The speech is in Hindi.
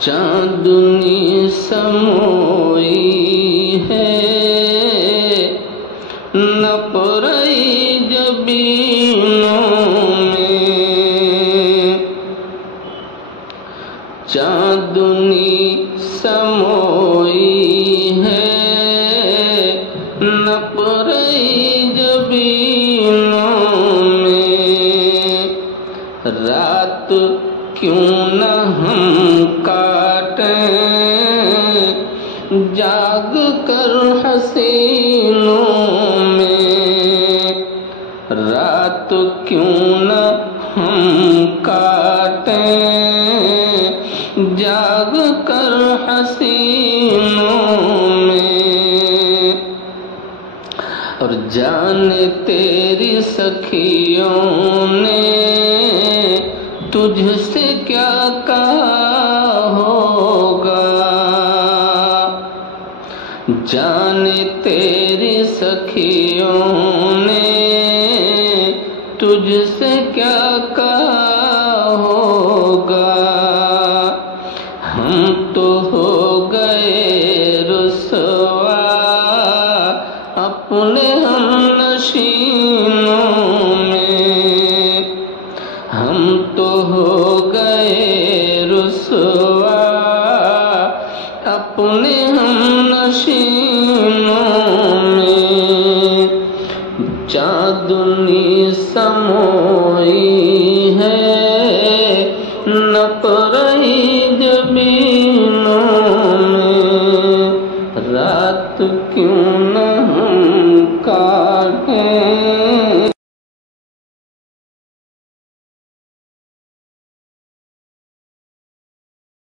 चांदनी समोई है न परई जबीनों में। चांदनी समोई है न परई जबीनों में। रात क्यों न हम काटें जाग कर हसीनों में। रात क्यों न हम काटें जाग कर हसीनों में। और जाने तेरी सखियों ने तुझसे क्या कहा होगा। जाने तेरी सखियों ने तुझसे क्या कहा होगा। हम तो हो गए रुसवा अपने हमनशीनों में। हम तो हो गए रुसवा अपने हमनशीनों